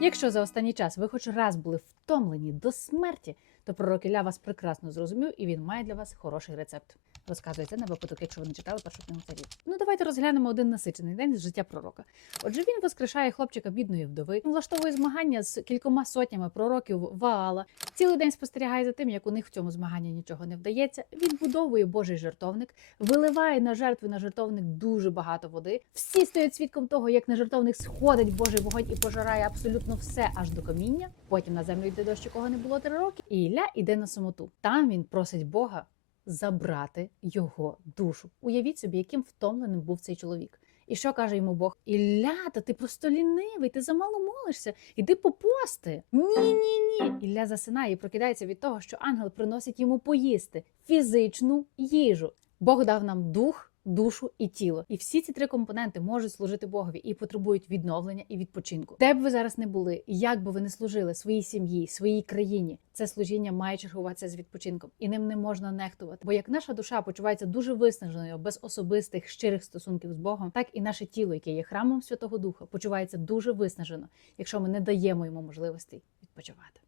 Якщо за останній час ви хоч раз були втомлені до смерті, то пророкіля вас прекрасно зрозумів, і він має для вас хороший рецепт. Розказується на випадок, якщо ви не читали першу книгу царів. Ну давайте розглянемо один насичений день з життя пророка. Отже, він воскрешає хлопчика бідної вдови, влаштовує змагання з кількома сотнями пророків Ваала. Цілий день спостерігає за тим, як у них в цьому змаганні нічого не вдається. Відбудовує Божий жертовник, виливає на жертви на жертовник дуже багато води. Всі стають свідком того, як на жертовник сходить Божий вогонь і пожирає абсолютно все аж до каміння. Потім на землю йде дощ, якого не було три роки. І Ілля іде на самоту. Там він просить Бога забрати його душу. Уявіть собі, яким втомленим був цей чоловік. І що каже йому Бог? Ілля, та ти просто лінивий, ти замало молишся, іди попости. Ні, ні, ні. Ілля засинає і прокидається від того, що ангел приносить йому поїсти фізичну їжу. Бог дав нам дух. Душу і тіло, і всі ці три компоненти можуть служити Богові і потребують відновлення і відпочинку. Де б ви зараз не були, як би ви не служили своїй сім'ї, своїй країні, це служіння має чергуватися з відпочинком, і ним не можна нехтувати. Бо як наша душа почувається дуже виснаженою без особистих щирих стосунків з Богом, так і наше тіло, яке є храмом Святого Духа, почувається дуже виснажено, якщо ми не даємо йому можливості відпочивати.